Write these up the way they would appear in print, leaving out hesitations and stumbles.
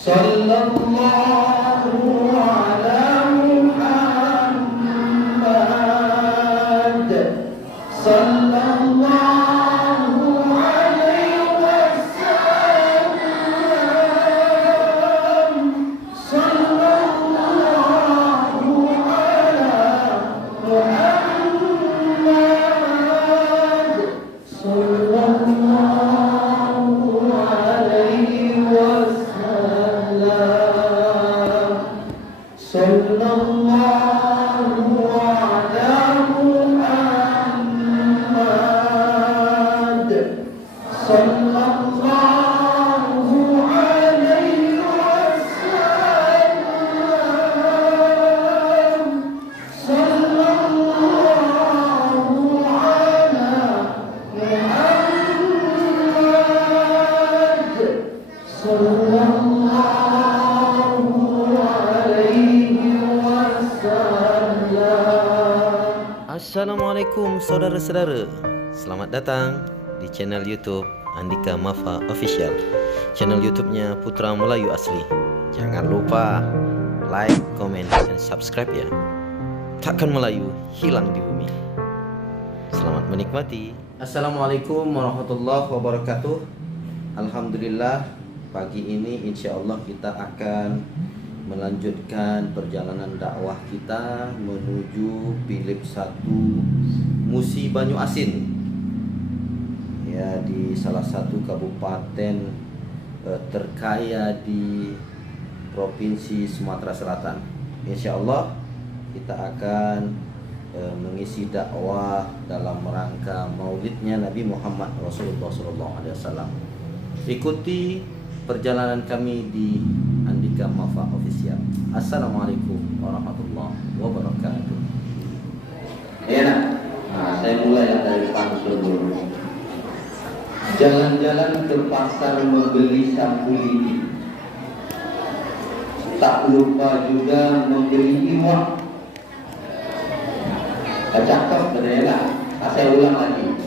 Sallallahu ala Muhammad. Sallallahu alaihi wasallam. Sallallahu ala Muhammad. Sallallahu alaihi wasallam. Sallallahu ala Muhammad. Sallallahu alaihi wasallam. Sallallahu ala Muhammad. Sallallahu alaihi wasallam. Assalamualaikum saudara-saudara. Selamat datang di channel YouTube Andika Mafa Official. Channel YouTube-nya Putra Melayu Asli. Jangan lupa like, komen, dan subscribe ya. Takkan Melayu hilang di bumi. Selamat menikmati. Assalamualaikum warahmatullahi wabarakatuh. Alhamdulillah, pagi ini insya Allah kita akan melanjutkan perjalanan dakwah kita menuju Philip 1 Musi Banyu Asin, ya, di salah satu kabupaten terkaya di Provinsi Sumatera Selatan. Insya Allah kita akan mengisi dakwah dalam rangka maulidnya Nabi Muhammad Rasulullah SAW. Ikuti perjalanan kami di Andika Mafa Official. Assalamualaikum warahmatullahi wabarakatuh. Enak. Nah, saya mulai dari pantun dulu. Jalan-jalan ke pasar membeli sapu lidi, tak lupa juga membeli iwak. Cakep bener ya. Nah, saya ulang lagi.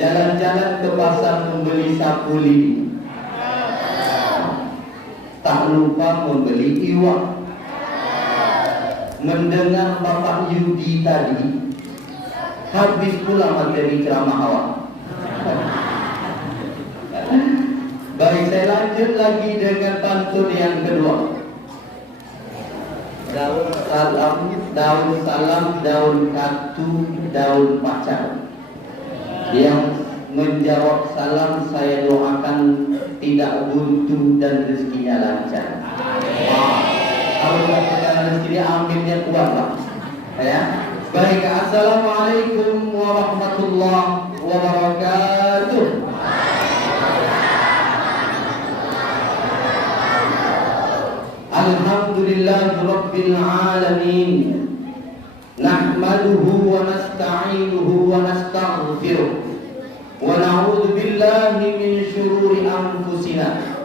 Jalan-jalan ke pasar membeli sapu lidi, tak lupa membeli iwak. Mendengar Bapak Yudi tadi, habis pula materi ceramah awak. Baik, saya lanjut lagi dengan pantun yang kedua. Daun salam, daun katu, daun pacar. Yang menjawab salam saya doakan tidak buntu dan rezekinya lancar. Kalau katakan rezekinya aminnya kuat lah. Ya. Baik, assalamualaikum warahmatullahi wabarakatuh. Alhamdulillah Rabbil Alamin. Nahmaduhu wa nasta'inuhu wa nastaghfiruh. Wa na'udzu billahi min syururi anfusina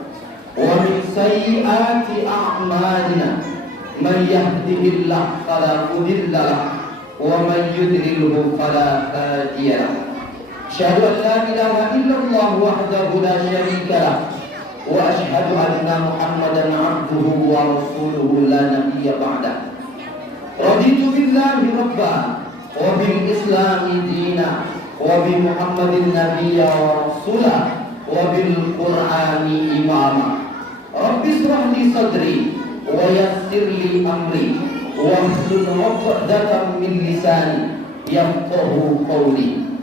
wa min sayyiati a'malina. Man yahdihillahu fala mudilla lahu wa man yudlilhu fala hadiya lahu. Asyhadu an la ilaha illallah wahdahu la syarika lahu wa asyhadu anna Muhammadan 'abduhu wa rasuluhu la nabiyya ba'dah. Raditu billahi rabban wa bil islami dina wa bi Muhammadin nabiyya wa rasulah wa bil qur'ani imama. Rabbi shrah li sadri wa yassir li amri wahlul 'uqdatam min lisani yafqahu qawli.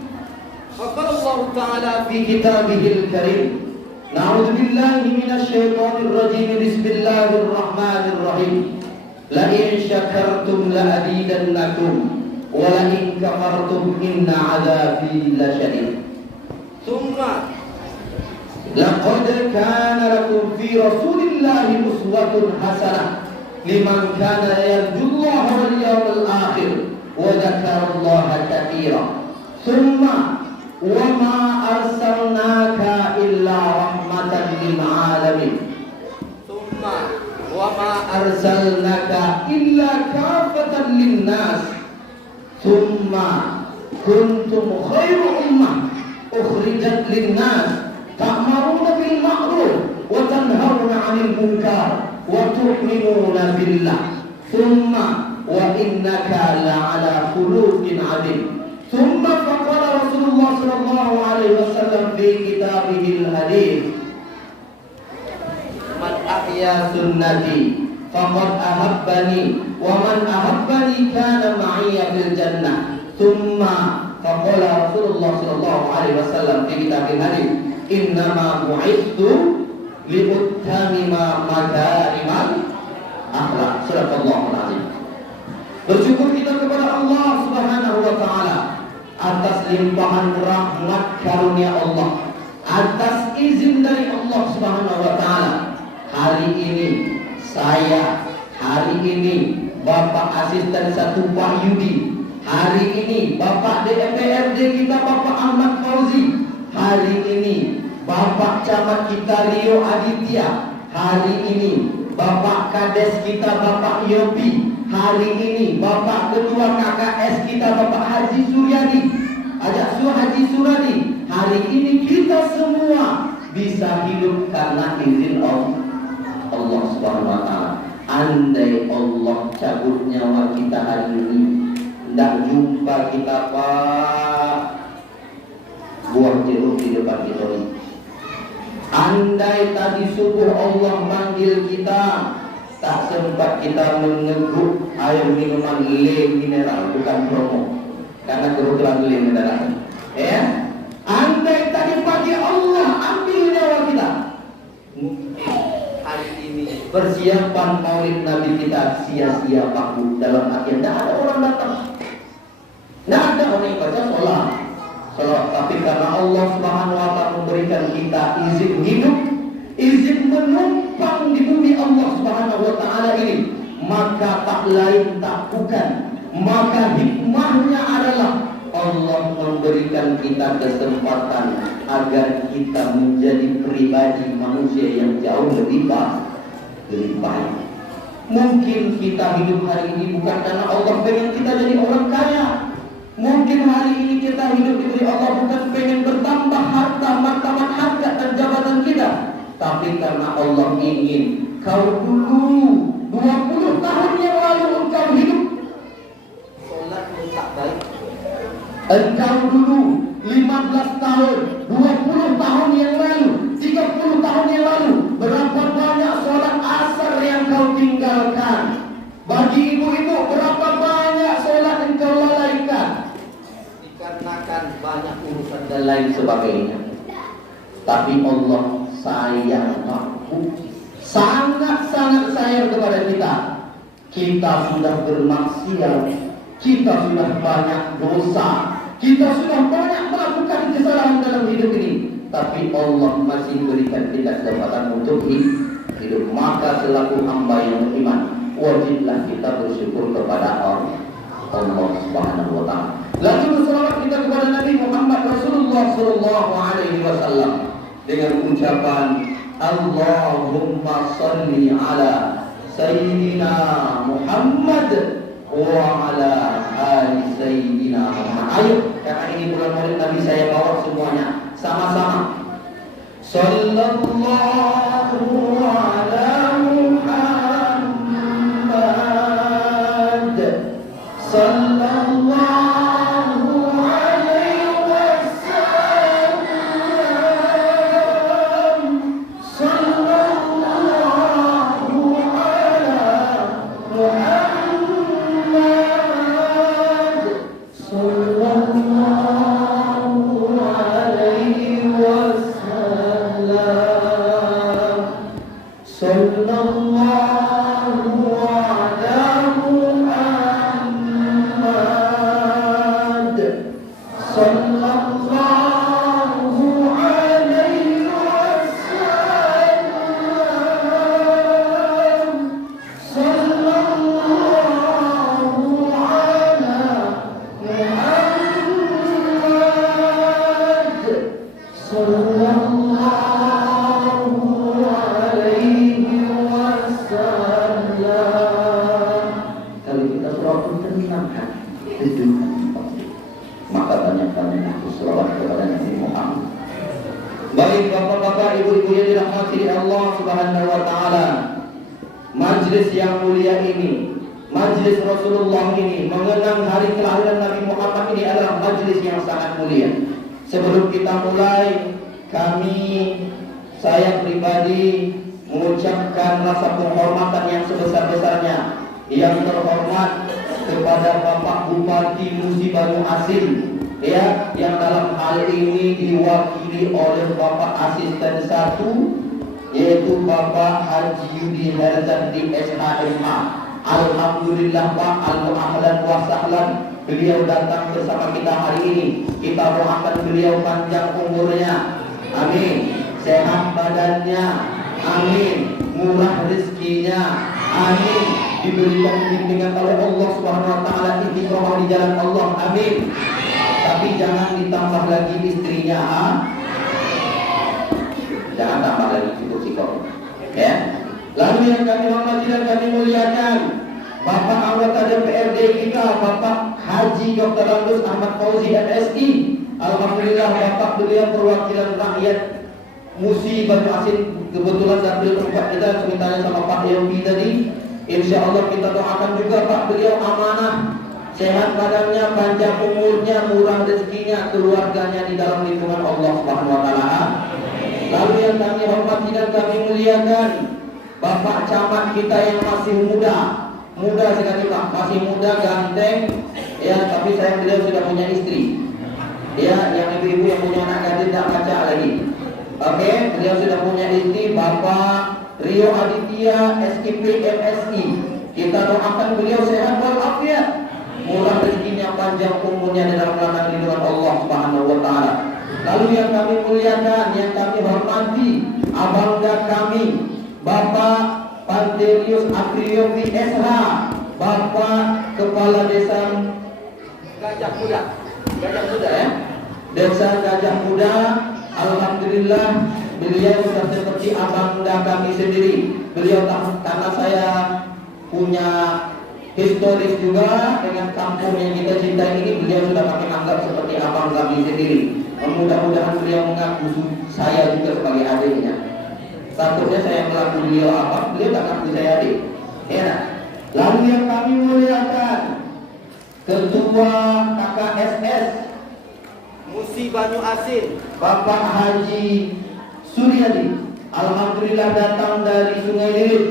Qala Allah Ta'ala fi kitabihil karim. Na'udzu billahi minasy syaithanir rajim. Bismillahir rahmanir rahim. La in syakartum la azidannakum wa la in kafartum inna 'adzabi lasyadid. Tsumma laqad kana lakum fi rasulillahi uswatun hasanah liman kana yarjullaha wal yawmal akhir wa dzakarallaha katsiran. Tsumma wa ma arsalnaka illa rahmatan lil alamin. Tsumma wa ma arsalnaka illa kafatan linnas. Tsumma kuntum khairu ummah ukhrijat linnas ta'muruna bil ma'ruf wa tanhauna 'anil munkar tu'minuna billah thumma wa innaka la'ala khuluqin 'adzim. Thumma faqala Rasulullah sallallahu alaihi wasallam fi kitabihil hadits, man ahya sunnati faqad ahabbani wa man ahabbani kana ma'iya fil jannah. Thumma faqala Rasulullah sallallahu alaihi wasallam fi kitabil hadits, innama bu'ithu liutamima makarimal akhlak. Subhanallahul azim. Bersyukur kita kepada Allah Subhanahu wa taala atas limpahan rahmat karunia Allah, atas izin dari Allah Subhanahu wa taala. Hari ini saya, hari ini Bapak Asisten 1 Wahyudi, hari ini Bapak DPRD kita Bapak Ahmad Fauzi, hari ini Bapak Camat kita Rio Aditya, hari ini Bapak Kades kita Bapak Yopi, hari ini Bapak Ketua KKS kita Bapak Haji Suryadi, Haji Suradi. Hari ini kita semua bisa hidup karena izin Allah Subhanahu wa taala. Andai Allah cabut nyawa kita hari ini, tidak jumpa kita Pak buah jeruk di depan kita ini. Andai tadi subuh Allah manggil kita, tak sempat kita meneguk air minuman le mineral, bukan promo, karena kebetulan le mineral. Ya, andai tadi pagi Allah ambil nyawa kita, hari ini persiapan maulid Nabi kita sia-sia paku. Dalam artian tidak ada orang datang, tidak ada orang yang baca sholat, tapi karena Allah Subhanahu wa taala memberikan kita izin hidup, izin menumpang di bumi Allah Subhanahu wa taala ini, maka tak lain tak bukan, maka hikmahnya adalah Allah memberikan kita kesempatan agar kita menjadi pribadi manusia yang jauh lebih baik. Mungkin kita hidup hari ini bukan karena Allah pengen kita jadi orang kaya. Mungkin hari ini kita hidup diberi Allah bukan pengen bertambah harta, martabat, harkat dan jabatan kita, tapi karena Allah ingin kau dulu 20 tahun yang lalu engkau hidup sholatmu tak baik. Engkau dulu 15 tahun, 20 tahun yang lalu, 30 tahun yang lalu, berapa banyak sholat asar yang kau tinggalkan? Bagi ibu-ibu, berapa banyak sholat yang kau lalaikan dikarenakan banyak urusan dan lain sebagainya. Tapi Allah sayang aku, sangat-sangat sayang kepada kita. Kita sudah bermaksiat, kita sudah banyak dosa, kita sudah banyak melakukan kesalahan dalam hidup ini, tapi Allah masih berikan kita kesempatan untuk hidup. Maka selaku hamba yang beriman, wajiblah kita bersyukur kepada Allah Subhanahu wa taala. Lalu berselawat kita kepada Nabi Muhammad Rasulullah sallallahu alaihi wasallam dengan ucapan Allahumma salli ala Sayyidina Muhammad wa ala ali Sayyidina Muhammad. Ayo, karena ini bulan Maulid Nabi, saya bawa semuanya sama-sama. Sallallahu ala Muhammad, sallallahu alaihi wasallam, sallallahu ala Muhammad, sallallahu alaihi wasallam, sallallahu ala Muhammad, sallallahu alaihi wasallam, sallallahu ala Muhammad, sallallahu alaihi wasallam. Kalau kita selawat tenangkan hidup, maka banyak-banyak aku selawat kepada Nabi Muhammad. Baik bapak-bapak, ibu-ibu yang dirahmati Allah Subhanahu wa taala, majlis Majlis yang mulia ini, majlis Rasulullah ini, mengenang hari kelahiran Nabi Muhammad ini adalah majlis yang sangat mulia. Sebelum kita mulai, saya pribadi mengucapkan rasa penghormatan yang sebesar-besarnya. Yang terhormat kepada Bapak Bupati Musi Banyu Asin, ya, yang dalam hal ini diwakili oleh Bapak Asisten 1, yaitu Bapak Haji Yudi Herzandi SHMA. Alhamdulillah Pak, al-ahlan wa sahlan, beliau datang bersama kita hari ini. Kita doakan beliau panjang umurnya, amin, sehat badannya, amin, murah rezekinya, amin, diberikan bimbingan oleh Allah Subhanahu wa taala, istiqomah di jalan Allah, amin. Tapi jangan ditambah lagi istrinya, jangan tambah lagi cukup, ya. Lalu yang kami hormati dan kami muliakan, Bapak anggota DPRD kita, Bapak Haji Dr. Landus Ahmad Fauzi MSI. Alhamdulillah Bapak beliau perwakilan rakyat Musi Banyu Asin, kebetulan sambil tempat kita sementara sama Pak Yogi tadi. Insya Allah kita doakan juga Pak beliau amanah, sehat badannya, panjang umurnya, murah rezekinya, keluarganya di dalam lindungan Allah Subhanahu wa taala. Lalu yang kami hormati dan kami muliakan, Bapak Camat kita yang masih muda sekali Pak, masih muda, ganteng, ya, tapi saya beliau sudah punya istri, ya, yang ibu-ibu yang punya anak gadis tidak baca lagi. Oke, beliau sudah punya istri, Bapak Rio Aditya SKP MSI. Kita doakan beliau sehat walafiat, murah rezekinya, panjang umurnya di dalam naungan lindungan Allah Subhanahu wa taala. Lalu yang kami muliakan, yang kami hormati, abangga kami, Bapak Pantelius Apriyofi SH, Bapak Kepala Desa Gajah Muda ya, Desa Gajah Muda. Alhamdulillah beliau sudah seperti abangga kami sendiri. Beliau karena saya punya historis juga dengan kampung yang kita cintai ini, beliau sudah kami anggap seperti abang kami sendiri. Mudah-mudahan beliau mengaku saya juga sebagai adiknya. Takutnya saya mengaku beliau apa, beliau tak ngaku saya adik. Ya. Lalu yang kami muliakan, Ketua KKSS Musi Banyu Asin, Bapak Haji Suryadi. Alhamdulillah datang dari Sungai Lilit.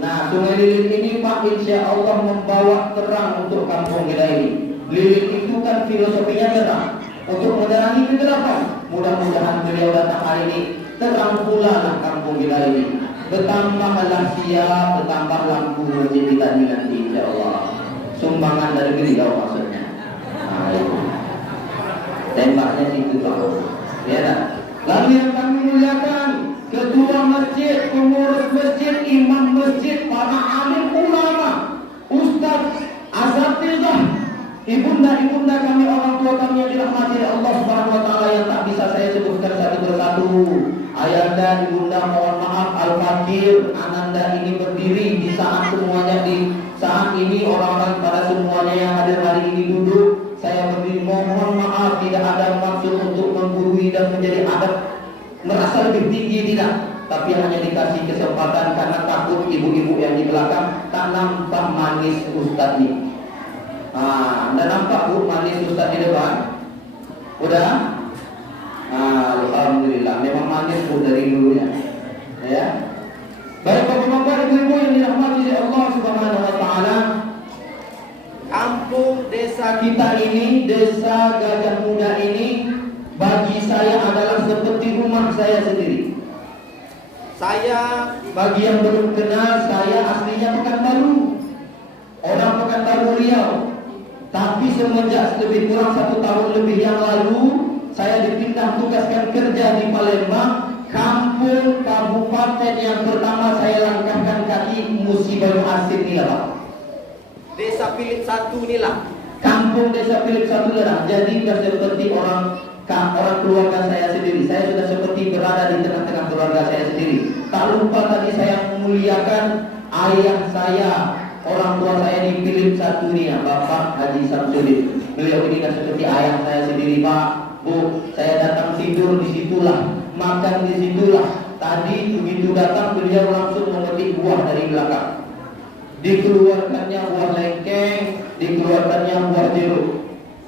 Nah, Sungai Lilit ini Pak insya Allah membawa terang untuk kampung kita ini. Lilit itu kan filosofinya terang, untuk menerangi kegelapan. Mudah-mudahan beliau datang hari ini, terang pula lah kampung kita ini. Bertambahlah siap, bertambah lampu masjid kita ini nanti insya Allah. Sumbangan dari beliau maksudnya. Nah, itu. Tembaknya situ Pak. Ya tak? Lalu yang kami muliakan, ketua masjid, pengurus masjid, imam masjid, para alim ulama, ustaz, asatizah, ibunda-ibunda kami, orang tua kami yang dirahmati oleh Allah Subhanahu wa taala yang tak bisa saya sebutkan satu persatu. Ayanda, ibunda mohon maaf, Al-Fakir, Ananda ini berdiri di saat semuanya saat ini orang-orang pada semuanya yang hadir hari ini duduk. Saya berdiri, mohon maaf, tidak ada maksud untuk menggurui dan menjadi adab merasa lebih tinggi, tidak, tapi hanya dikasih kesempatan karena takut ibu-ibu yang di belakang tak nampak manis Ustadz ini. Anda nampak Bu manis Ustadz di depan? Udah? Alhamdulillah, memang manis Bu dari dulunya. Ya. Baik bapak-bapak, ibu-ibu yang dirahmati oleh Allah Subhanahu wa taala, kampung desa kita ini, Desa Gajah Muda ini, bagi saya adalah seperti rumah saya sendiri. Saya, bagi yang belum kenal, saya aslinya Pekanbaru, orang Pekanbaru Riau. Tapi semenjak lebih kurang 1 tahun lebih yang lalu, saya dipindah tugaskan kerja di Palembang. Kampung kabupaten yang pertama saya langkahkan kaki Musi Banyu Asin ini lah Pak. Desa Philip 1 inilah, kampung Desa Philip 1 inilah. Jadi sudah seperti orang keluarga saya sendiri. Saya sudah seperti berada di tengah-tengah keluarga saya sendiri. Tak lupa tadi saya memuliakan ayah saya, orang tua saya di Philip 1 ini ya, Bapak Haji Samsudin. Beliau ini sudah seperti ayah saya sendiri Pak. Bu, saya datang tidur di situlah, makan di situlah. Tadi begitu datang beliau langsung memetik buah dari belakang. dikeluarkannya buah lengkeng, dikeluarkannya buah jeruk.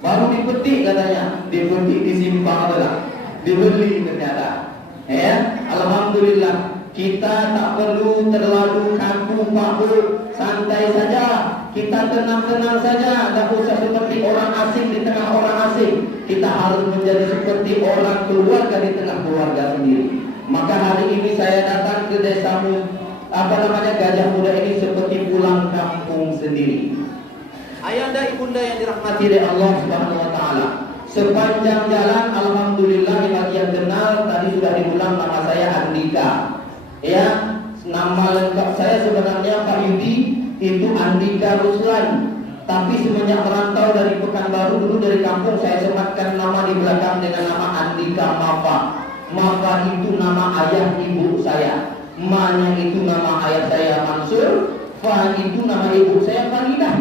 Baru dipetik katanya, dipetik disimpan adalah, dibeli ternyata. Ya, alhamdulillah kita tak perlu terlalu kaku bahu, santai saja. Kita tenang-tenang saja, tak usah seperti orang asing di tengah orang asing. Kita harus menjadi seperti orang keluarga di tengah keluarga sendiri. Maka hari ini saya datang ke desamu, Gajah Muda ini seperti pulang kampung sendiri. Ayahanda ibunda yang dirahmati oleh Allah Subhanahu wa taala. Sepanjang jalan alhamdulillah bagi yang kenal tadi sudah diulang nama saya Andika. Ya, nama lengkap saya sebenarnya Pak Yudi itu Andika Ruslan. Tapi semenjak merantau dari Pekanbaru dulu dari kampung saya sematkan nama di belakang dengan nama Andika Mafa. Mafa itu nama ayah ibu saya. Ma-nya itu nama ayah saya Mansur, Fa itu nama ibu saya Faridah.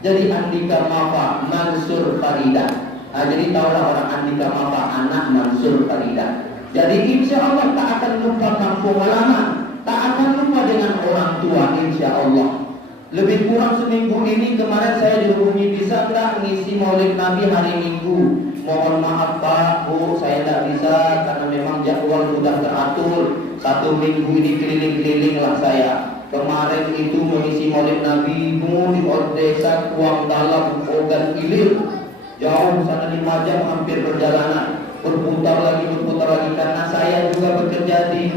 Jadi Andika Mafa Mansur Faridah. Jadi tahulah orang Andika Mafa anak Mansur Faridah. Jadi insya Allah tak akan lupa kampung halaman, tak akan lupa dengan orang tua insya Allah. Lebih kurang seminggu ini kemarin saya dihubungi, bisa tak ngisi Maulid Nabi hari Minggu. Mohon maaf Pak, Bu, saya tidak bisa karena memang jadwal sudah teratur. 1 minggu ini keliling-keliling lah saya. Kemarin itu mengisi Maulid Nabi di desa Kuang Dalam, Ogan Ilir. Jauh sana 5 jam hampir perjalanan. Berputar lagi karena saya juga bekerja di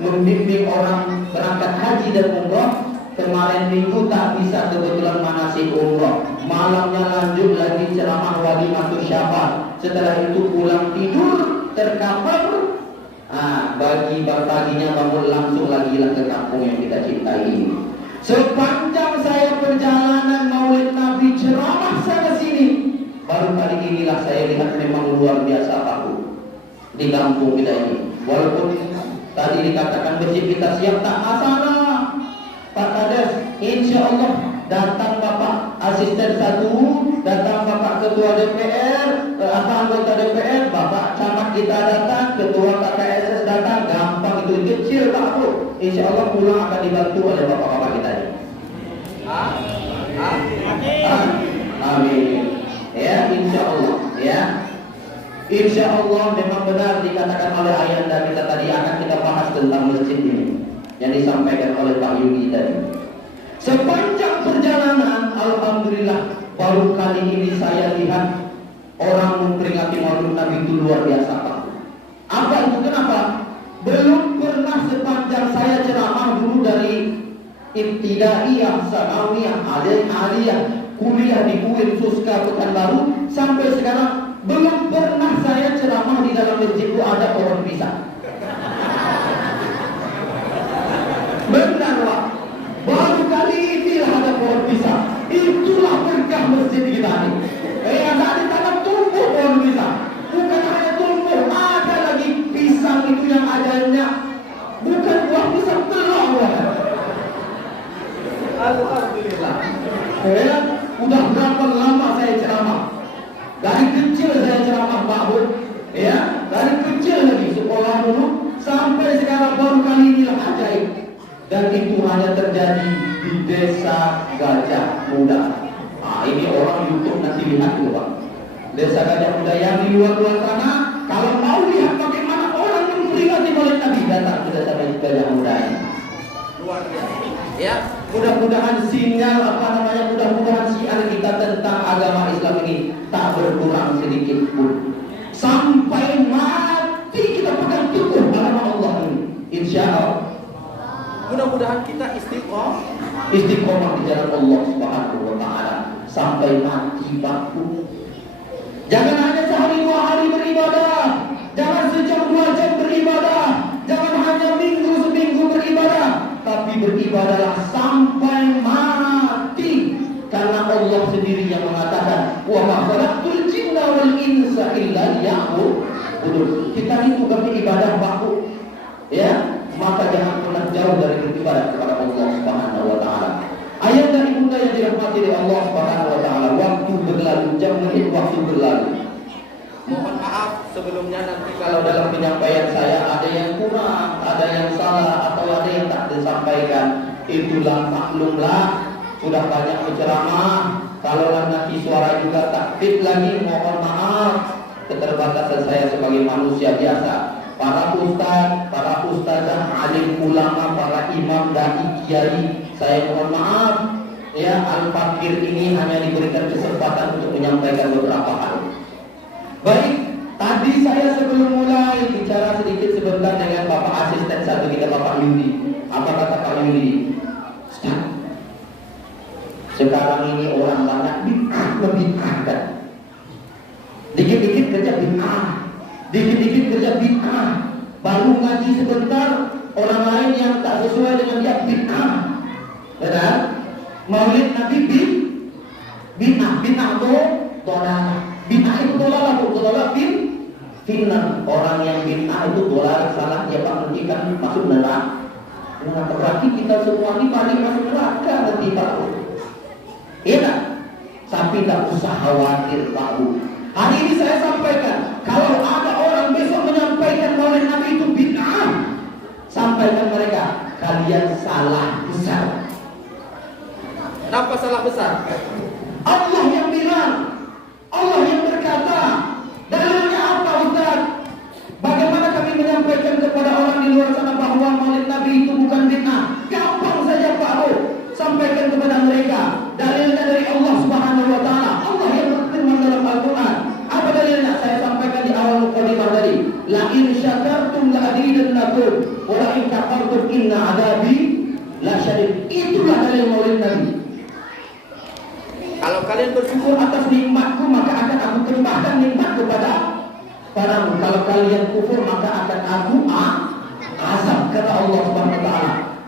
membimbing orang berangkat haji dan umroh. Kemarin minggu tak bisa kebetulan manasik umroh. Malamnya lanjut lagi ceramah Walimatus Syafar. Setelah itu pulang tidur terkapar. Paginya bangun langsung lagi lah ke kampung yang kita cintai ini. Sepanjang saya perjalanan Maulid Nabi ceramah sana sini, baru kali inilah saya lihat memang luar biasa Pak Bu di kampung kita ini. Walaupun tadi dikatakan masjid kita siap, tak masalah Pak Kades, insya Allah datang Bapak Asisten 1, datang Bapak Ketua DPR, anggota DPR, Bapak Camat kita datang, Ketua KKSS datang, gampang itu kecil Pak Bu. Insya Allah pulang akan dibantu oleh Bapak-Bapak kita ini. Amin. Ya, insya Allah. Ya, insya Allah memang benar dikatakan oleh ayahanda kita tadi akan kita bahas tentang masjid ini yang disampaikan oleh Pak Yudi tadi. Sepanjang perjalanan, alhamdulillah baru kali ini saya lihat orang memperingati Maulid Nabi itu luar biasa Pak. Apa itu? Kenapa? Belum pernah sepanjang saya ceramah dulu dari ibtidaiyah, sanawiyah, aliyah, kuliah di UIN Suska Pekanbaru sampai sekarang belum pernah saya ceramah di dalam masjid itu ada pohon pisang. Benar Pak. Baru kali inilah ada pohon pisang. Itulah berkah masjid kita ini. Yang tadi tanam tumbuh pohon pisang. Bukan hanya tumbuh, ada lagi pisang itu yang adanya bukan buah pisang, telur buah. Alhamdulillah. Udah berapa lama saya ceramah? Dari kecil saya ceramah Pak Bu. Ya, dari kecil lagi sekolah dulu sampai sekarang baru kali inilah ajaib. Dan itu hanya terjadi di Desa Gajah Muda. Ini orang YouTube nanti lihat tuh Pak. Desa Gajah Muda yang di luar-luar sana, kalau mau lihat bagaimana orang yang memperingati Maulid Nabi, datang ke Desa Gajah Muda ini. Luar biasa. Ya, mudah-mudahan sinyal mudah-mudahan siar kita tentang agama Islam ini tak berkurang sedikit pun. Sampai mati kita pegang teguh agama Allah ini. Insya Allah. Mudah-mudahan kita istiqomah di jalan Allah Subhanahu wa taala sampai mati baku. Jangan hanya sehari 2 hari beribadah, jangan sejam 2 jam beribadah, jangan hanya minggu seminggu beribadah, tapi beribadahlah sampai mati. Karena Allah sendiri yang mengatakan, "Wa ma khalaqtul jinna wal insa illa liya'budun." Kita itu beribadah baku. Ya, maka jangan pernah jauh dari beribadah kepada Allah Subhanahu wa taala. Ayah dan ibunda yang dirahmati oleh Allah Subhanahu wa taala, waktu berlalu, jam menit waktu berlalu. Mohon maaf sebelumnya nanti kalau dalam penyampaian saya ada yang kurang, ada yang salah atau ada yang tak disampaikan. itulah maklumlah, sudah banyak berceramah. Kalau nanti suara juga tak fit lagi, mohon maaf, keterbatasan saya sebagai manusia biasa. Para ustazah, alim ulama, para imam dan kiai, saya mohon maaf. Ya, Al-Fakir ini hanya diberikan kesempatan untuk menyampaikan beberapa hal. Baik, tadi saya sebelum mulai bicara sedikit sebentar dengan Bapak Asisten satu kita, Bapak Yudi. Apa kata Pak Yudi? Ustaz, sekarang ini orang banyak bid'ah membid'ahkan. Dikit-dikit kerja bid'ah, dikit-dikit kerja bid'ah. Baru ngaji sebentar, orang lain yang tak sesuai dengan dia bid'ah. Benar? Maulid Nabi bid'ah, bid'ah itu dolalah. Bid'ah itu dolalah, dolalah finnar. Orang yang bid'ah itu dolalah, salah dia menghentikan masuk neraka. Nah, berarti kita semua ini paling masuk neraka nanti Pak Bu. Iya, tapi tak usah khawatir Pak Bu. Hari ini saya sampaikan, kalau ada orang besok menyampaikan Maulid Nabi itu bid'ah, sampaikan mereka, kalian salah besar. Kenapa salah besar? Allah yang bilang, Allah yang berkata. Dalilnya apa Ustaz? Bagaimana kami menyampaikan kepada orang di luar sana bahwa Maulid Nabi itu bukan bid'ah? Gampang saja Pak Bu, sampaikan kepada mereka. Dalilnya dari Allah Subhanahu wa taala. Allah yang berfirman dalam Al-Qur'an. Apa dalilnya? Saya sampaikan di awal mukadimah tadi. La in syakartum la azidannakum wa la in kafartum inna adzabi la syadid. Itulah dalil Maulid Nabi. Kalau kalian bersyukur atas nikmatku, maka akan aku tambahkan nikmat padamu. Kalau kalian kufur, maka akan aku azab, kata Allah Subhanahu wa taala.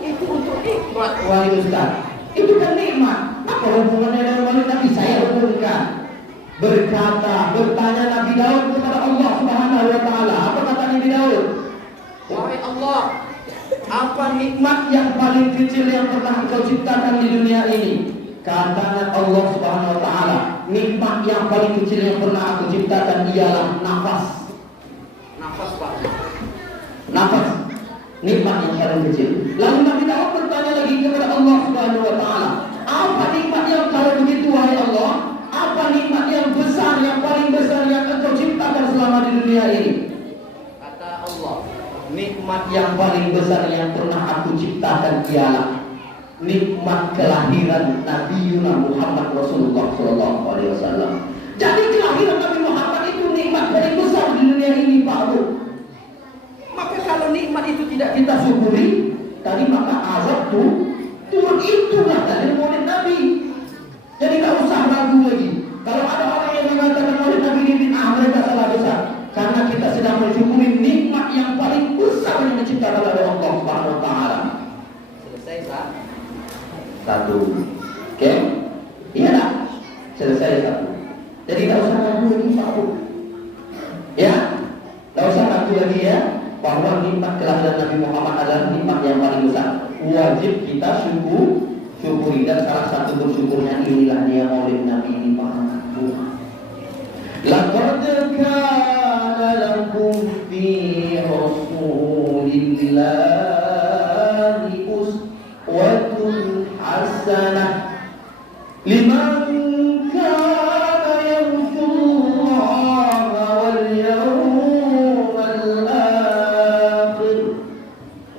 Itu untuk nikmat wahai Ustaz. Itu kan nikmat. Apa hubungannya dengan Maulid Nabi? Saya hubungkan. Bertanya Nabi Daud kepada Allah Subhanahu wa taala. Apa kata Nabi Daud? Wahai Allah, apa nikmat yang paling kecil yang pernah Engkau ciptakan di dunia ini? Kata Allah Subhanahu wa taala, nikmat yang paling kecil yang pernah aku ciptakan ialah nafas. Nafas Pak. Nafas. Nikmat yang paling kecil. Lalu Nabi Daud bertanya lagi kepada Allah Subhanahu wa taala, apa nikmat yang kalau begitu wahai Allah? Apa nikmat yang besar, yang paling besar yang Engkau ciptakan selama di dunia ini? Kata Allah, nikmat yang paling besar yang pernah aku ciptakan ialah nikmat kelahiran Nabi Muhammad Rasulullah Sallallahu Alaihi Wasallam. Jadi kelahiran Nabi Muhammad itu nikmat paling besar di dunia ini Pak Bu. Maka kalau nikmat itu tidak kita syukuri, tadi maka azab turun. Itulah dari Maulid Nabi. Jadi tak usah ragu lagi. Kalau ada orang yang mengatakan Maulid Nabi ini bid'ah, mereka salah besar. Karena kita sedang mensyukuri nikmat yang paling besar yang diciptakan oleh Allah Subhanahu Wa Taala. Selesai Pak. Satu, oke? Iya tak? Selesai satu. Jadi tak usah ragu lagi Pak Bu. Ya, tak usah ragu lagi ya, bahwa nikmat kelahiran Nabi Muhammad adalah nikmat yang paling besar. Wajib kita syukuri, dan salah satu bersyukurnya inilah dia Maulid Nabi ini Pak Bu. Laqad kana lakum fi Rasulillahi uswatun hasanah liman kana yarjullaha wal yawmal akhir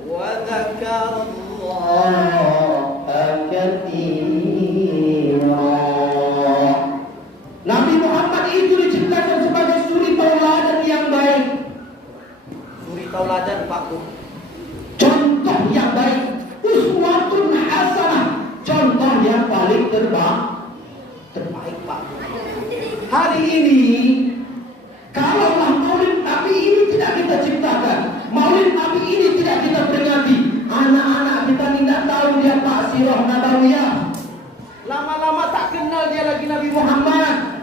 wa dzakarallaha katsira. Nabi Muhammad itu diciptakan sebagai suri tauladan yang baik. Suri tauladan Pak Bu, contoh yang baik. Uswatun hasanah, contoh yang paling terbaik Pak. Hari ini kalaulah Maulid Nabi ini tidak kita ciptakan, Maulid Nabi ini tidak kita peringati, anak-anak kita tidak tahu dia Pak Sirah Nabawiyah, lama-lama tak kenal dia lagi Nabi Muhammad.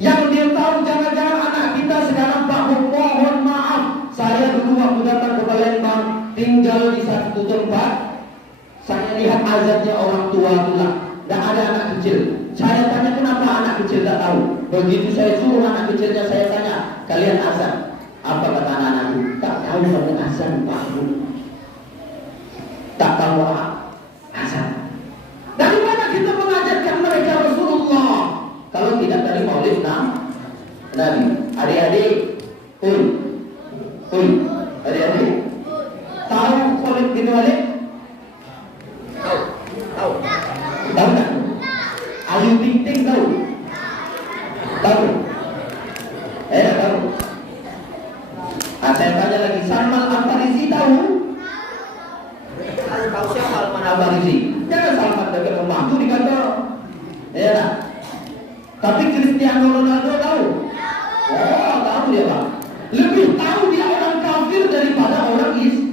Yang dia tahu jangan-jangan anak kita sekarang Pak, mohon maaf, saya dulu waktu datang ke Palembang tinggal di satu tempat, saya lihat azabnya orang tua itulah, dan ada anak kecil. Saya tanya kenapa anak kecil tak tahu. Begitu saya suruh anak kecilnya, saya tanya, kalian azan? Apa kata anak-anak itu? Tak tahu pada azan Pak Bu. Tak Tahu Khalid bin Walid? Tahu tak? Ayu Ting Ting tahu? Tahu? Tahu. Saya tanya lagi, Salman Al-Farisi tahu? Tahu siapa Salman Al-Farisi? Jangan Salman dekat rumah itu di kantor. Ya tak? Tapi Cristiano Ronaldo tahu? Oh, tahu dia Pak. Lebih tahu dia orang kafir daripada orang Islam.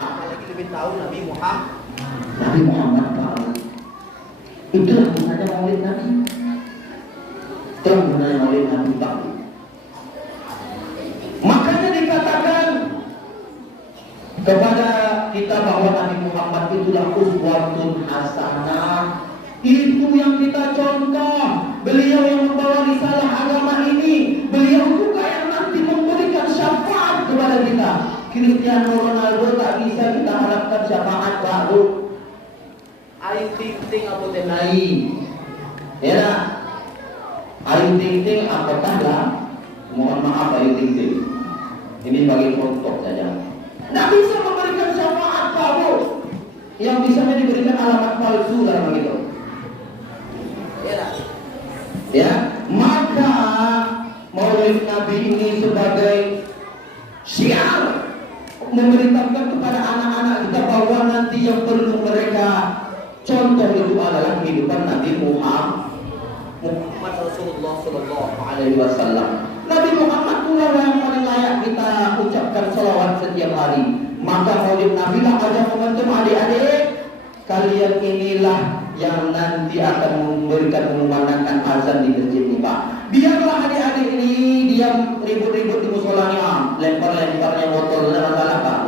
Apalagi lebih tahu Nabi Muhammad. Nabi Muhammad Pak. Itulah gunanya Maulid Nabi. Itulah gunanya Maulid Nabi Pak. Makanya dikatakan kepada kita bahwa Nabi Muhammad itulah uswatun hasanah. Itu yang kita contoh. Beliau yang membawa risalah agama ini. Beliau juga yang nanti memberikan syafaat kepada kita. Cristiano Ronaldo tak bisa kita harapkan syafaat baru. Ayu Ting Ting apa tenai? Ya, Ayu Ting Ting apakah lah? Mohon maaf Ayu Ting Ting. Ini bagi contoh saja. Tidak bisa memberikan syafaat baru. Yang bisa diberikan alamat palsu dalam begitu. Ya, maka Maulid Nabi ini sebagai syiar memberitahukan kepada anak-anak kita bahwa nanti yang perlu mereka contoh itu adalah kehidupan Nabi Muhammad Rasulullah Sallallahu Alaihi Wasallam. Nabi Muhammad pula yang paling layak kita ucapkan salawat setiap hari. Maka Maulid Nabi lah aja momentum adik-adik, kalian inilah yang nanti akan memberikan mengumandangkan azan di masjid ini Pak. Biarlah adik-adik ini diam ribut-ribut di musolanya, lempar-lemparnya botol, tidak masalah Pak.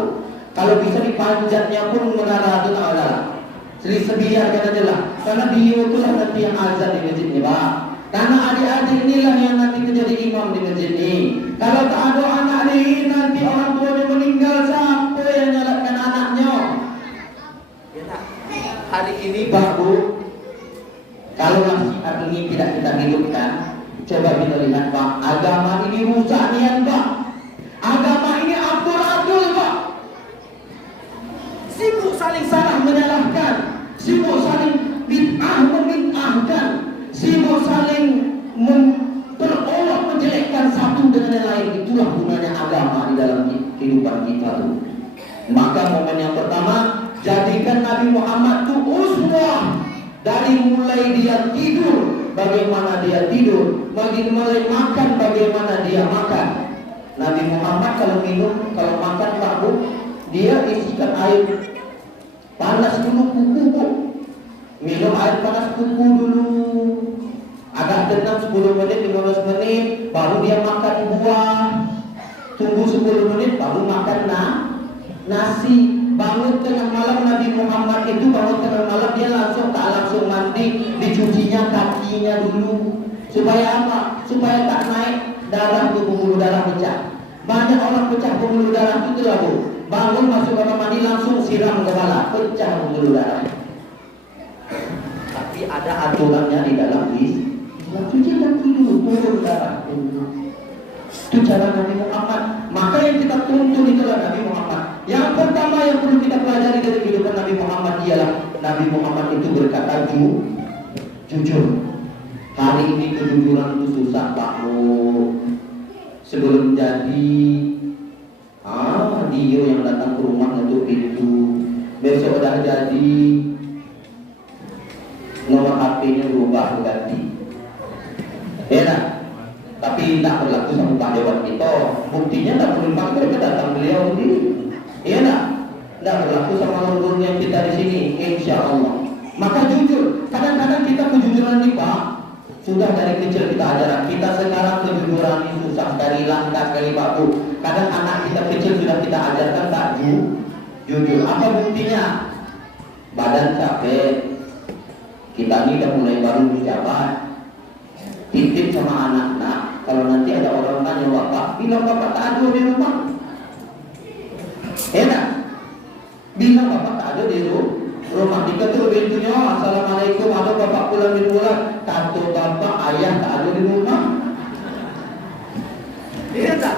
Kalau bisa dipanjatnya pun menara itu tak masalah. Sebiarkan aja lah. Karena beliau itu lah nanti yang azan di masjid ini Pak. Karena adik-adik inilah yang nanti menjadi imam di masjid ini. Kalau tak ada anak ini, nanti orang tuanya meninggal, siapa yang nyalatkan anaknya? Hari ini Pak Bu, kalau nasihat ini tidak kita hidupkan, coba kita lihat Pak, agama ini rusak nian Pak. Agama ini atur-atur Pak. Sibuk saling salah menyalahkan, sibuk saling membid'ahkan, sibuk saling berolok menjelekkan satu dengan yang lain. Itulah gunanya agama di dalam kehidupan kita tuh. Maka momen yang pertama, jadikan Nabi Muhammad itu uswah. Dari mulai dia tidur, bagaimana dia tidur, mulai makan, bagaimana dia makan. Nabi Muhammad kalau minum, kalau makan Pak Bu, dia isikan air panas dulu kuku Bu. Minum air panas kuku dulu, agak tenang 10 menit, 15 menit, baru dia makan buah. Tunggu 10 menit, baru makan nasi. Bangun tengah malam Nabi Muhammad itu bangun tengah malam dia tak langsung mandi, dicucinya kakinya dulu. Supaya apa? Supaya tak naik darah tuh, pembuluh darah pecah. Banyak orang pecah pembuluh darah itu lah Bu. Bangun masuk kamar mandi langsung siram kepala, pecah pembuluh darah. Tapi ada aturannya di dalam Islam. Cuci kaki dulu, turun darah dulu. Itu cara Nabi Muhammad. Maka yang kita tuntut itulah Nabi Muhammad. Yang pertama yang perlu kita pelajari dari kehidupan Nabi Muhammad ialah Nabi Muhammad itu berkata jujur. Hari ini kejujuran itu susah Pak. Sebelum jadi dia yang datang ke rumah untuk itu. Besok udah jadi, nomor HP-nya berubah ganti. Ya, tapi tak berlaku sama Pak Dewan kita. Buktinya tak perlu pakai, kita datang beliau sendiri. Iya tak berlaku sama leluhur yang kita di sini, insya Allah. Maka jujur, kadang-kadang kita kejujuran nih Pak, sudah dari kecil kita ajarkan. Kita sekarang kejujuran ini susah dari langkah sekali Pak Bu. Kadang anak kita kecil sudah kita ajarkan tak jujur. Apa buktinya? Badan capek, kita ini udah mulai baru menjabat. Titip sama anak-anak, kalau nanti ada orang tanya bapak, bilang bapak tak ada di rumah. Enak, bilang bapak tak ada di rumah. Diketuk pintunya, assalamualaikum, ada bapak pulang di rumah. Kata bapak, ayah tak ada di rumah. Iya tak?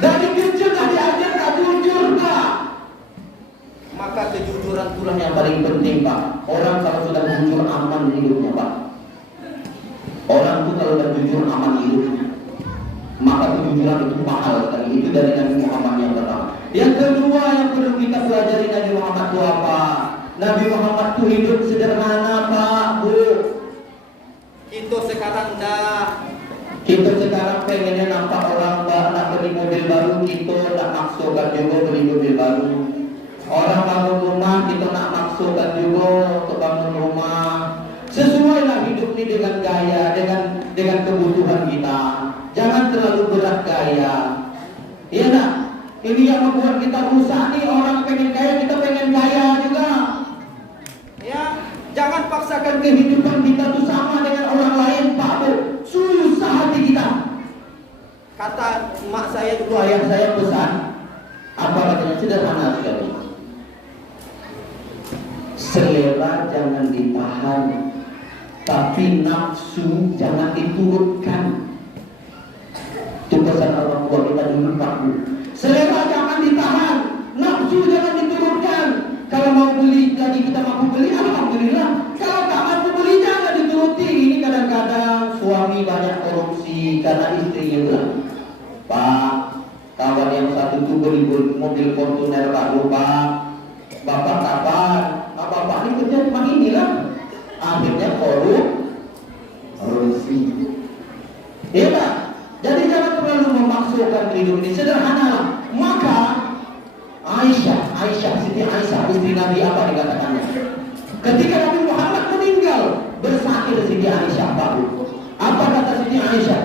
Dari kecil tak diajar tak jujur tak. Maka kejujuran itulah yang paling penting, Pak. Orang kalau sudah jujur aman hidupnya, Pak. Orang itu kalau sudah jujur aman hidupnya. Maka kejujuran itu mahal sekali. Itu dari Nabi Muhammad yang pertama. Yang kedua yang perlu kita pelajari Nabi Muhammad itu apa? Nabi Muhammad itu hidup sederhana, Pak, Bu. Kita sekarang pengennya nampak orang nak beli mobil baru, kita nak maksudkan juga beli mobil baru. Orang bangun rumah, kita nak maksudkan juga untuk bangun rumah. Sesuailah hidup ini dengan gaya, dengan kebutuhan kita. Jangan terlalu berat gaya. Iya nak? Ini yang membuat kita rusak nih. Orang pengen kaya, kita pengen kaya juga. Ya, jangan paksakan kehidupan kita itu sama dengan orang lain, Pak Bu. Susah hati kita. Kata mak saya dulu, ayah saya pesan, apa katanya, sederhana sekali. Selera jangan ditahan, tapi nafsu jangan diturutkan. Itu pesan orang tua kita dulu, Pak Bu. Selera jangan ditahan, nafsu jangan diturutkan. Kalau mau beli, lagi kita mampu beli, alhamdulillah. Kalau tak mampu beli, jangan dituruti. Ini kadang-kadang suami banyak korupsi karena istrinya bilang, Pak, kawan yang satu itu beli mobil Fortuner baru, Pak. Bapak kapan? Nah, bapak ini kerja cuma inilah. Akhirnya korupsi. Iya Pak. Jadi jangan terlalu memaksakan hidup ini, sederhana. Maka Aisyah, Siti Aisyah, istri Nabi, apa dikatakannya? Ketika Nabi Muhammad meninggal, bersakit Siti Aisyah, Pak. Apa kata Siti Aisyah?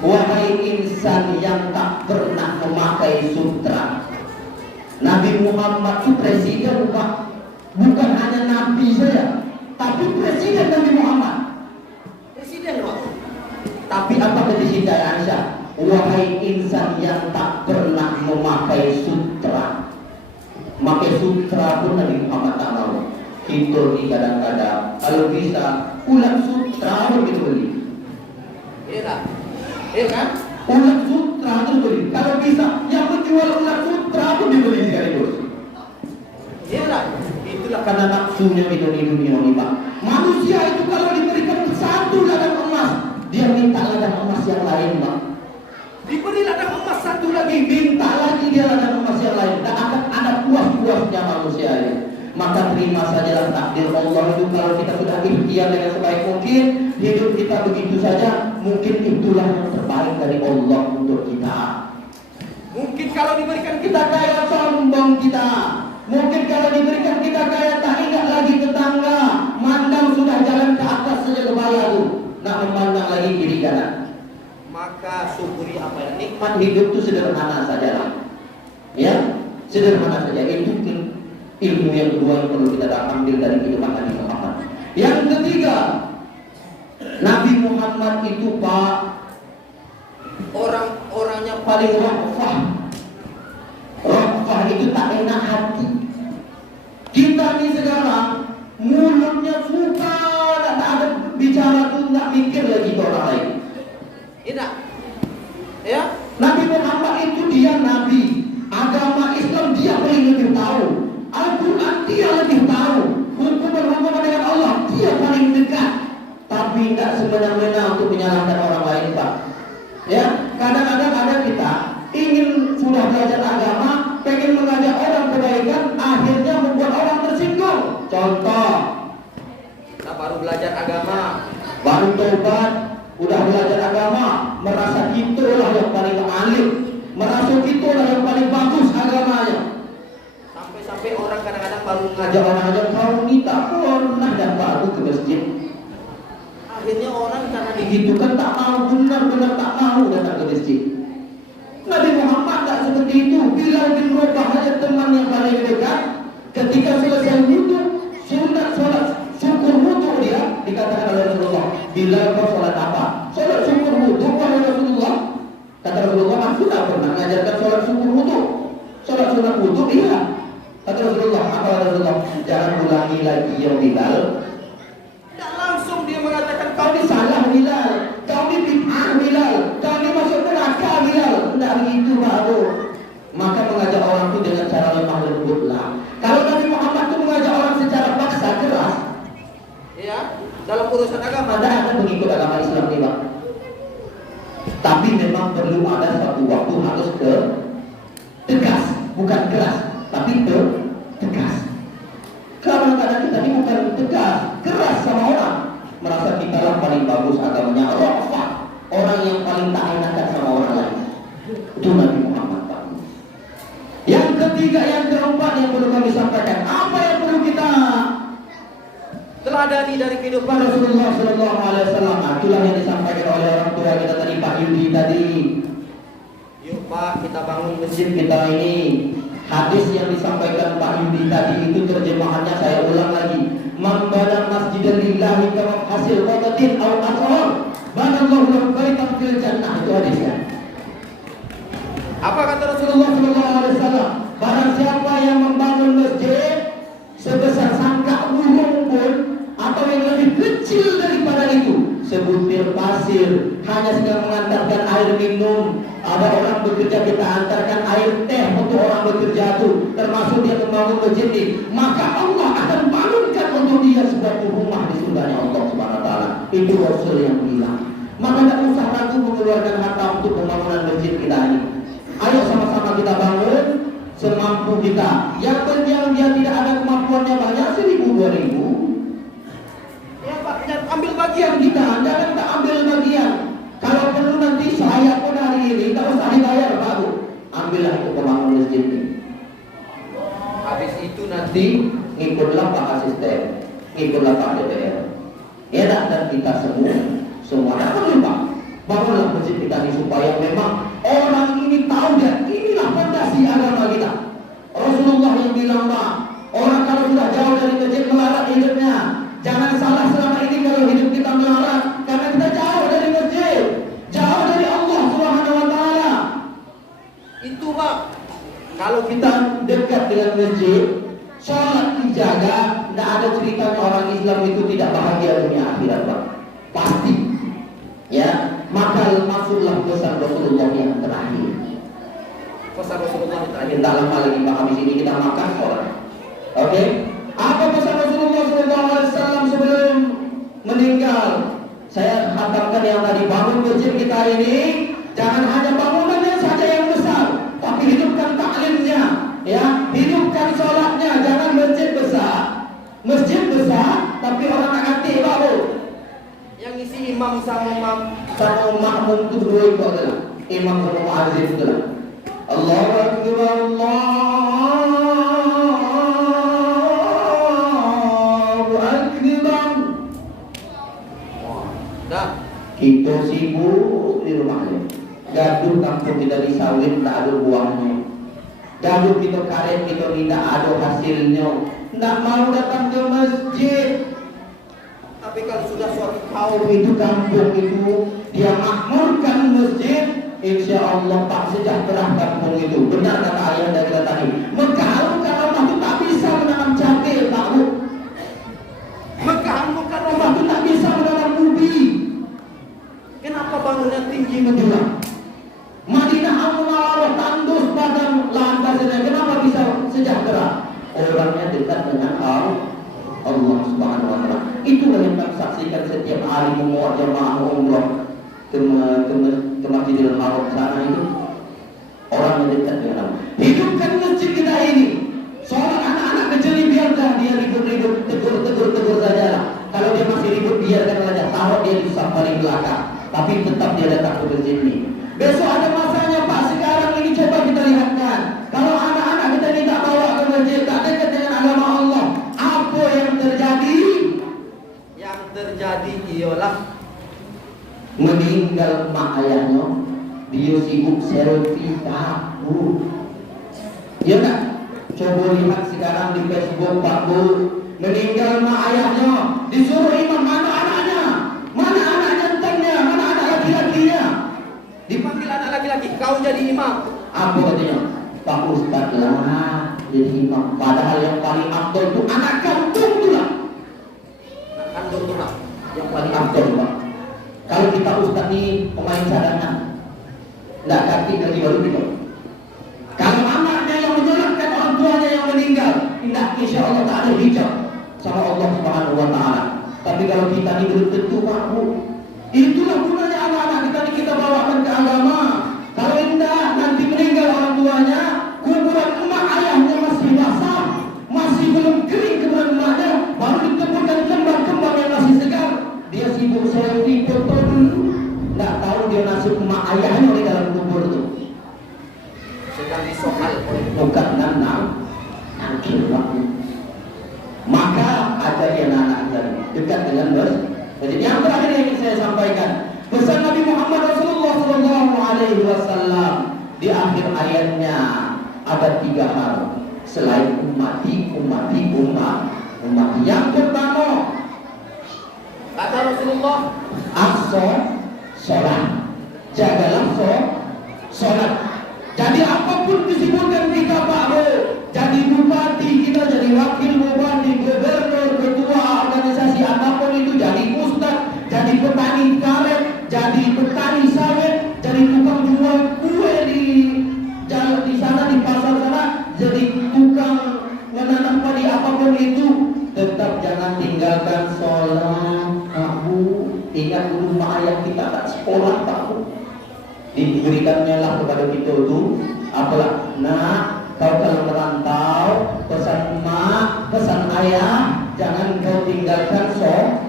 Wahai insan yang tak pernah memakai sutra. Nabi Muhammad itu presiden, Pak. Bukan hanya Nabi saja, tapi presiden Nabi Muhammad. Presiden, Pak. Tapi apa kata Siti Aisyah? Wahai insan yang tak pernah memakai sutra. Memakai sutra pun Nabi Muhammad tak mau. Kita ni kadang-kadang kalau bisa ulat sutra pun kita beli. Iya tak? Iya kan? Ulat sutra tu beli. Kalau bisa yang menjual ulat sutra pun dibeli sekaligus. Iya tak? Itulah karena nafsunya di dunia ini, Pak. Manusia itu kalau diberikan satu ladang emas, dia minta ladang emas yang lain, Pak. Diberi ladang emas satu lagi, minta lagi dia ladang emas yang lain. Dan akan ada puas-puasnya manusia ini. Maka terima sajalah takdir Allah itu. Kalau kita sudah ikhtiar dengan sebaik mungkin, hidup kita begitu saja, mungkin itulah yang terbaik dari Allah untuk kita. Mungkin kalau diberikan kita kaya, sombong kita. Mungkin kalau diberikan kita kaya, tak ingat lagi tetangga. Mandang sudah jalan ke atas saja kebaya tu, nak memandang lagi kiri kanan. Maka syukuri apa yang nikmat hidup itu sederhana saja, ya, sederhana saja. Itu ilmu yang kedua yang perlu kita ambil dari kehidupan Nabi Muhammad. Yang ketiga, Nabi Muhammad itu, Pak, orang-orangnya paling rafah. Rafah itu tak enak hati. Kita ni sekarang mulutnya suka, tak ada bicara tu, tak mikir lagi ke orang lain. Tidak, ya. Nabi Muhammad itu dia Nabi. Agama Islam dia paling lebih tahu. Al-Quran dia lebih tahu. Hubungan dengan Allah dia paling dekat. Tapi tidak semena-mena untuk menyalahkan orang lain, Pak. Ya, kadang-kadang ada kita ingin sudah belajar agama, pengen mengajak orang kebaikan, akhirnya membuat orang tersinggung. Contoh, kita baru belajar agama, baru tobat, udah belajar agama, merasa itulah yang paling alim, merasa itulah yang paling bagus agamanya. Sampai orang kadang-kadang baru ngajak orang aja, kau ni tak pernah dan baru ke masjid. Akhirnya orang karena digitukan tak mau, benar-benar tak mau datang ke masjid. Nabi Muhammad tak seperti itu. Bilal bin Rabah aja teman yang paling dekat, ketika selesai wudu, sunat sholat syukur wudu dia, dikatakan oleh Rasulullah, Bilal kau sholat apa? Sholat syukur wudu, wahai Rasulullah. Kata Rasulullah, aku tak pernah mengajarkan sholat syukur wudu. Sholat sunat wudu, iya. Kata Rasulullah, apa Rasulullah? Jangan ulangi lagi ya Bilal. Dan langsung dia mengatakan, kau ni salah Bilal, kau ni bid'ah Bilal, kau ni masuk neraka Bilal. Tidak begitu baru. Maka mengajak orang itu dengan jemputlah. Kalau Nabi Muhammad itu mengajak orang secara paksa, keras, ya, dalam urusan agama, tidak akan mengikut agama Islam ini, Pak. Tapi memang perlu ada satu waktu harus tegas, bukan keras, tapi tegas. Kadang-kadang kita ini bukan tegas, keras sama orang, merasa kita lah paling bagus agamanya, rofah, orang yang paling tak enakan sama orang lain. Itu Nabi Muhammad, Pak. Yang ketiga, yang keempat yang perlu kami sampaikan, apa yang perlu kita teladani dari kehidupan Rasulullah SAW. Itulah yang disampaikan oleh orang tua kita tadi, Pak Yudi tadi. Yuk Pak, kita bangun masjid kita ini. Hadis yang disampaikan Pak Yudi tadi itu terjemahannya saya ulang lagi. Man bana masjidan lillahi kama hasil qatatin aw athar banallahu lahu baitan fil jannah. Itu hadisnya. Apa kata Rasulullah SAW? Barang siapa yang membangun masjid sebesar sangkak burung pun atau yang lebih kecil daripada itu, sebutir pasir, hanya sedang mengantarkan air minum. Ada orang bekerja, kita antarkan air teh untuk orang bekerja itu, termasuk dia membangun masjid ini, maka Allah akan bangunkan untuk dia sebuah rumah di surganya Allah Subhanahu wa taala. Itu Rasul yang bilang. Maka tidak usah ragu mengeluarkan harta untuk pembangunan masjid kita ini. Ayo sama-sama kita bangun semampu kita. Yang dia tidak ada kemampuannya banyak, 1.000, 2.000. Ya Pak, ambil bagian kita, jangan tak ambil bagian. Kalau perlu nanti saya pun hari ini tak usah dibayar, Pak Bu. Ambillah itu pembangun masjid ini. Habis itu nanti ngikutlah Pak Asisten, ngikutlah Pak DPR. Ya dan kita semua perlu Pak. Bangunlah masjid kita ini supaya memang orang ini tahu dia inilah fondasi agama kita. Rasulullah yang bilang, Pak, orang kalau sudah jauh dari masjid melarat hidupnya. Jangan salah selama ini kalau hidup kita melarat, karena kita jauh dari masjid, jauh dari Allah Subhanahu wa taala. Itu Pak, kalau kita dekat dengan masjid, sholat dijaga, tidak ada ceritanya orang Islam itu tidak bahagia dunia akhirat, Pak. Pasti. Ya, maka masuklah pesan Rasulullah yang terakhir. Pesan Rasulullah yang terakhir, tak lama lagi Pak, habis ini kita makan sholat. Oke? Apa pesan Rasulullah SAW sebelum meninggal? Saya katakan yang tadi, bangun masjid kita ini jangan hanya bangunannya saja yang besar, tapi hidupkan taklimnya, ya, hidupkan sholatnya. Jangan masjid besar, tapi orang tak ngerti baru. Yang isi imam sama makmum itu dua itu adalah imam sama muazzin itu adalah Allahu Akbar, Allahu Akbar. Dah, kita sibuk di rumahnya. Gaduh kampung kita di sawit tak ada buahnya. Gaduh kita karet kita tidak ada hasilnya. Tidak mau datang ke masjid. Tapi kalau sudah suatu kaum itu, kampung itu, dia makmurkan masjid, insya Allah tak sejahtera kampung itu. Benar kata ayah dari kita tadi. Mekah Mukarramah itu tak bisa menanam cabai, tak Bu. Mekah Mukarramah itu tak bisa menanam ubi. Kenapa bangunnya tinggi menjulang? Madinah Al-Munawwarah tandus padang lantasnya, kenapa bisa sejahtera? Orangnya dekat dengan Allah Subhanahu wa taala. Itulah yang kami saksikan setiap hari membawa jamaah umrah ke Masjidil Haram sana itu. Orang yang dekat dengan Allah. Hidupkan masjid kita ini. Soal anak-anak kecil ini biarkan dia ribut-ribut, tegur saja lah. Kalau dia masih ribut biarkan saja. Tahu dia di paling belakang, tapi tetap dia datang ke masjid ini. Besok ada masanya Pak. Sekarang ini coba kita lihatkan. Kalau anak-anak kita ini tak bawa ke masjid, tak dekat dengan agama Allah, apa yang terjadi? Yang terjadi ialah meninggal mak ayahnya, dia sibuk selfie Pak Bu. Ya kan? Coba lihat sekarang di Facebook Pak Bu, meninggal mak ayahnya, disuruh imam, mana anaknya? Mana anak jantannya? Mana anak laki-lakinya? Dipanggil anak laki-laki, kau jadi imam. Apa katanya? Pak Ustaz lah jadi imam. Padahal yang paling afdol itu anak kandung itu lah. Anak kandung itu lah yang paling afdol Pak. Kalau kita Ustaz ini pemain cadangan, tidak kaki dari baru kita. Kalau anaknya yang menyalahkan orang tuanya yang meninggal, kalau kita ini belum tentu mampu. Itulah gunanya anak-anak kita ini kita bawakan ke agama. Kalau tidak nanti meninggal orang tuanya, kuburan emak ayahnya masih basah, masih belum kering kuburan emaknya, baru ditemukan kembang-kembang yang masih segar. Dia sibuk selfie foto dulu, nggak tahu dia nasib emak ayahnya di dalam kubur itu. Sedang disoal bukan nanam, nanti waktu. Maka ajari anak-anak kita dekat dengan bos. Jadi yang terakhir yang ingin saya sampaikan, pesan Nabi Muhammad Rasulullah SAW di akhir ayatnya ada 3 hal selain ummati. Yang pertama kata Rasulullah, sholat, jagalah sholat. Jadi apapun disebutkan kita Pak Bo, jadi bupati, kita jadi wakil bupati, gubernur, ketua organisasi apapun itu, jadi ustaz, jadi petani karet, jadi petani sawit, jadi tukang jual kue di jalan di sana di pasar sana, jadi tukang menanam padi apapun itu, tetap jangan tinggalkan sholat. Kamu ingat dulu mak ayah kita tak sekolah tahu. Diberikannya lah kepada kita itu apalah, nak kau kalau merantau, pesan emak, pesan ayah, jangan kau tinggalkan sholat.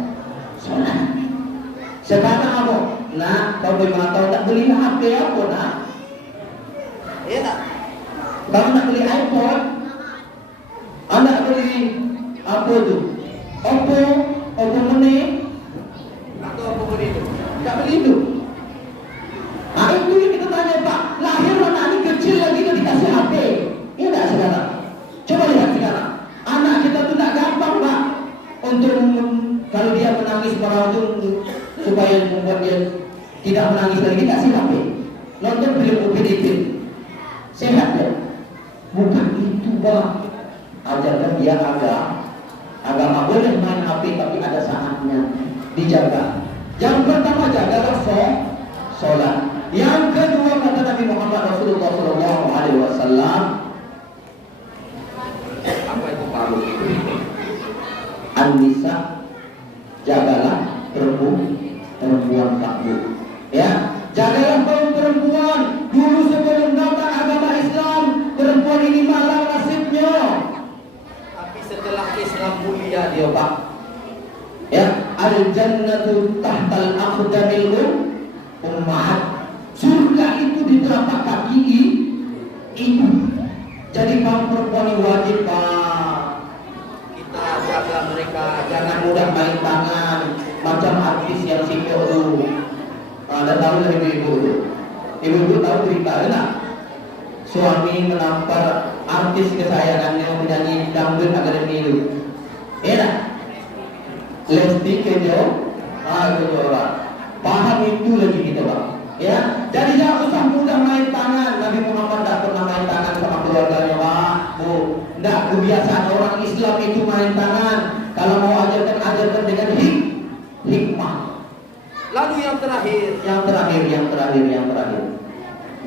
Sekarang apa? Nak kau boleh merantau tak beli HP apa nak? Iya tak? Kau nak beli iPhone, anak beli apa tu? Oppo Mini atau apa beli itu? Tak beli itu. Nah itu yang kita tanya Pak, lahir anak ini kecil lagi udah dikasih HP. Iya tak sekarang? Coba lihat sekarang, anak kita tuh tak gampang Pak untuk kalau dia menangis meraung supaya membuat dia tidak menangis lagi, kasih HP, nonton film UPDP, sehat ya? Bukan itu Pak, ajarkan dia agama boleh main HP tapi ada saatnya, dijaga. Yang pertama jagalah sholat. Yang kedua kata Nabi Muhammad Rasulullah SAW, apa itu paru? An-nisa, jagalah perempuan takbu. Ya, jagalah kaum perempuan. Dulu sebelum datang agama Islam, perempuan ini malang nasibnya. Tapi setelah Islam mulia dia Pak. Ya, al-jannatu tahtal aqdamil ummahat. Surga itu di telapak kaki ibu. Jadi kaum perempuan wajib Pak, kita jaga mereka, jangan mudah main tangan macam artis yang sibuk tu. Ada tahu lah ibu-ibu tu. Ibu-ibu tahu cerita kan? Suami menampar artis kesayangannya penyanyi dangdut akademi itu. Tak? Lesti Kejora. Kejora. Paham itu lagi kita Pak. Ya, jadi jangan usah mudah main tangan. Nabi Muhammad tak pernah main tangan sama keluarganya Pak, Bu. Tidak kebiasaan orang Islam itu main tangan. Kalau mau ajarkan dengan hikmah. Lalu yang terakhir.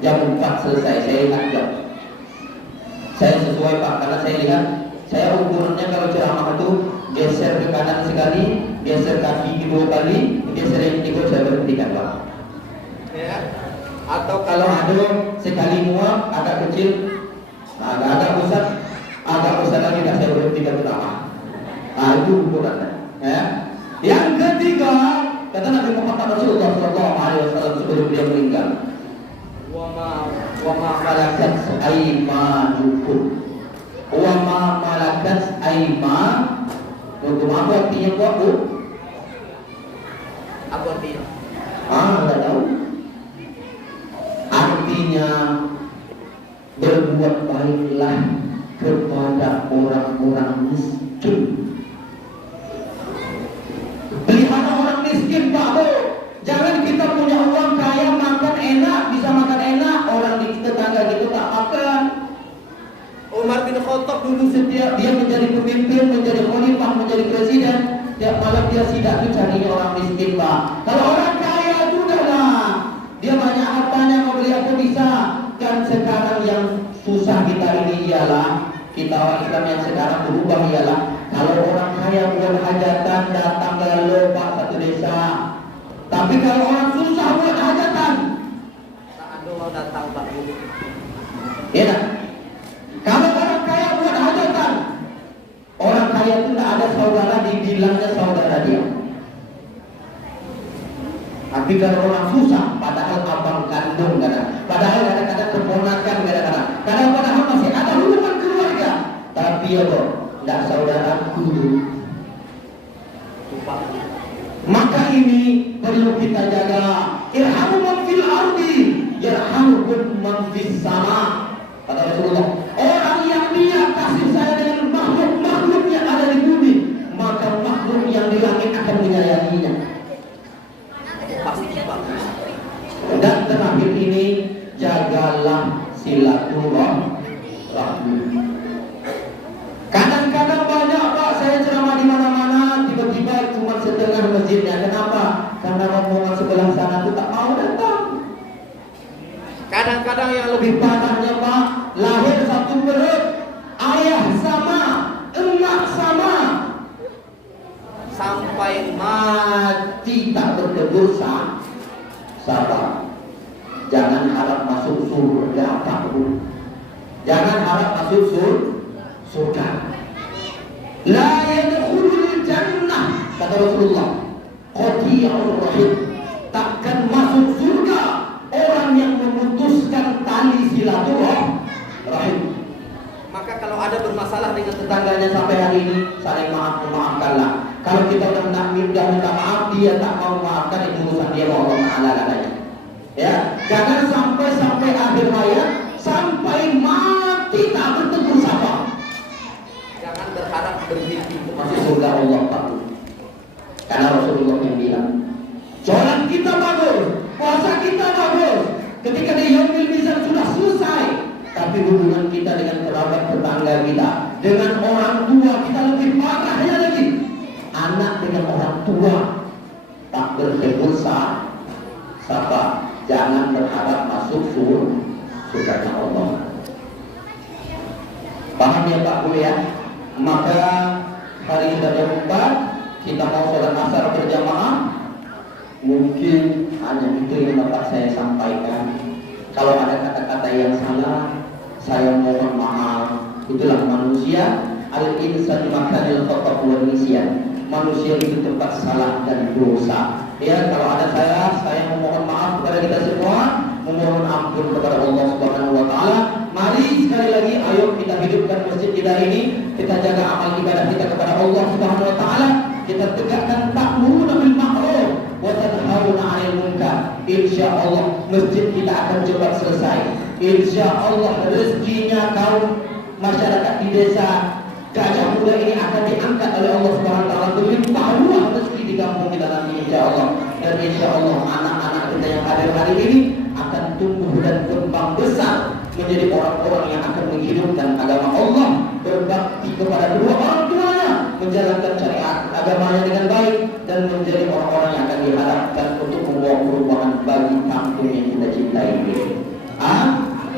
Jam 4 selesai, saya ingat jam. Saya sesuai Pak, karena saya lihat, saya ukurannya kalau ceramah itu geser ke kanan sekali, geser kaki 2 kali, geser yang ketiga saya berhentikan Pak. Ya. Atau kalau ada sekali muak agak kecil, agak besar lagi dah saya berhentikan ceramah. Itu ukurannya. Ya. Yang ketiga kata Nabi Muhammad Rasulullah SAW sebelum dia meninggal, wa ma malakat aymanukum, wa ma malakat aymanukum. Apa artinya buat Bu? Apa artinya? Enggak tahu. Artinya berbuat baiklah kepada orang-orang miskin. Pelihara orang miskin Pak Bu. Jangan kita punya uang kaya, makan enak, bisa makan enak, orang di tetangga gitu tak makan. Umar bin Khattab dulu setiap dia menjadi pemimpin, menjadi khalifah, menjadi presiden, tiap malam dia sidak cari orang miskin Pak. Kalau orang kaya sudahlah, dia banyak hartanya mau beli apa bisa. Kan sekarang yang susah kita ini ialah, kita orang Islam yang sekarang berubah ialah Kalau orang kaya buat hajatan datang ke lomba satu desa. Tapi kalau orang susah buat hajatan, tak ada orang datang Pak. ya tak? Kalau orang kaya buat hajatan, orang kaya itu tidak ada saudara dibilangnya saudara dia. Tapi kalau orang susah, padahal abang kandung kadang, padahal kadang-kadang keponakan kadang-kadang, padahal masih ada hubungan keluarga, tapi ya kok tidak saudara kudu. Maka ini perlu kita jaga. Irhamu man fil ardi yarhamukum man fis sama. Kata Rasulullah, orang yang dia kasih sayang dengan makhluk-makhluk yang ada di bumi, maka makhluk yang di langit akan menyayanginya. Dan terakhir ini, jagalah silaturahmi. Kadang-kadang banyak Pak, saya ceramah di mana-mana, tiba-tiba cuma setengah masjidnya. Kenapa? Karena rombongan sebelah sana itu tak mau datang. Kadang-kadang yang lebih parahnya Pak, lahir satu perut, ayah sama, emak sama, sampai mati tak berdosa. Sabar. Jangan harap masuk surga apapun. Jangan harap masuk surga. La yadkhulul jannah, kata Rasulullah, qati'ur rahim. Takkan masuk surga orang yang memutuskan tali silaturahim. Maka kalau ada bermasalah dengan tetangganya sampai hari ini, saling memaafkanlah. Kalau kita udah minta maaf, dia tak mau maafkan, itu urusan dia mau Allah Ta'ala katanya. Ya, jangan sampai akhir hayat, sampai mati tak bertemu sama. Jangan berharap bermimpi masuk surga Allah Ta'ala. Karena Rasulullah yang bilang, sholat kita bagus, puasa kita bagus, ketika di yaumil mizan sudah selesai, tapi hubungan kita dengan kerabat tetangga kita, dengan orang tua kita lebih parahnya lagi. Anak dengan orang tua tak berdosa, sabar. Jangan berharap masuk surga Allah. Paham ya Pak Bu ya? Maka hari ini jam 4 kita mau sholat asar berjamaah. Mungkin hanya itu yang dapat saya sampaikan. Kalau ada kata-kata yang salah, saya mohon maaf. Itulah manusia. Al-insan makanil khata' wal nisyan. Manusia itu tempat salah dan dosa. Ya, kalau ada saya memohon maaf kepada kita semua, memohon ampun kepada Allah Subhanahu wa taala. Mari sekali lagi ayo kita hidupkan masjid kita ini, kita jaga amal ibadah kita kepada Allah Subhanahu wa taala, kita tegakkan ta'muruna bil ma'ruf wa tanhauna 'anil munkar. Insyaallah masjid kita akan cepat selesai. Insyaallah rezekinya kaum masyarakat di desa Gajah Muda ini akan diangkat oleh Allah Subhanahu wa taala, berlimpah ruah rezeki di kampung kita nanti insyaallah. Dan insyaallah anak-anak kita yang hadir hari ini akan tumbuh dan kembang besar menjadi orang-orang yang akan menghidupkan agama Allah, berbakti kepada kedua orang tuanya, menjalankan syariat agamanya dengan baik, dan menjadi orang-orang yang akan diharapkan untuk membawa perubahan bagi kampung yang kita cintai ini.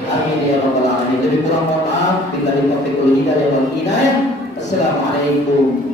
Amin ya rabbal alamin. Lebih kurang mohon maaf. Billahi taufiq wal hidayah wal hidayah. Assalamualaikum